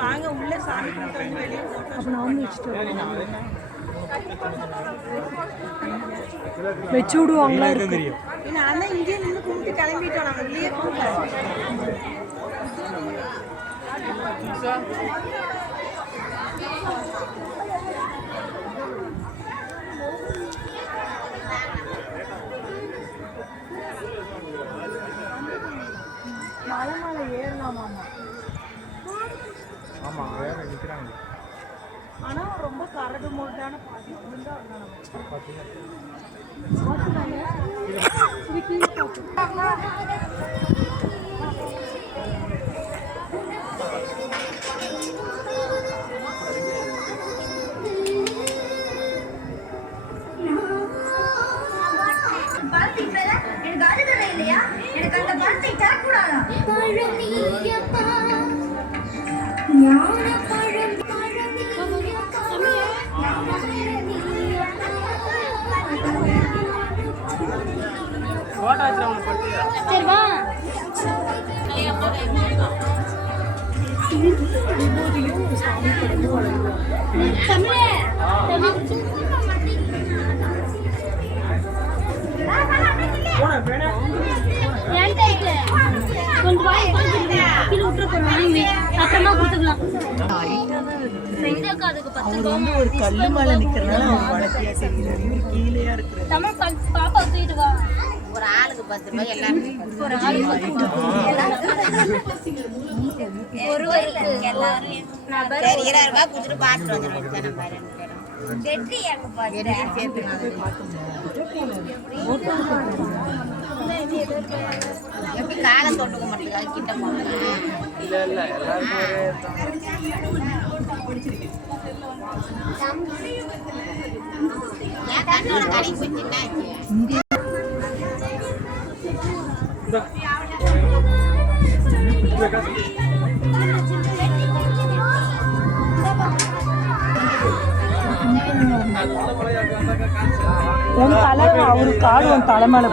வாங்க உள்ள சாமி வச்சு விடுவாங்களா தெரியும். நான் தான் இங்கே நின்று கும்பிட்டு கிளம்பிட்டோம். நாங்கள் வெளியே மலை மலை ஏறலாமா? ஆமாம் வேற நிற்கிறாங்க. ஆனால் ரொம்ப கரடு முரடான பாதி எனக்கு அழுகலை இல்லையா? எனக்கு அந்த பழத்தை தரக்கூடாதா? ஒரு கல்லு மேல நிக்கிறதுனால வளர்த்தியா தெரியுது. கீழேயா இருக்கு. பாப்பா தூக்கிட்டு வா. ஒரு ஆளுக்கு 10 ரூபாய் எல்லாரும் ஒரு ஆளுக்கு ஒருவருக்கு எல்லாரும் நபர் 20 ரூபாய் கொடுத்து பாத்துட்டு வந்துருவாங்க. நம்ம ரெண்டு பேரும் வெற்றி எங்க பாத்து சேர்த்து எப்படி காலம் தொட்டுக்க மாட்டேங்குது. கிட்ட போனா இல்ல இல்ல எல்லாரும் ஏன் கண்ணோட கடைக்கு போச்சுன்னா உன் தலை அவரு காடு உன் தலை மேல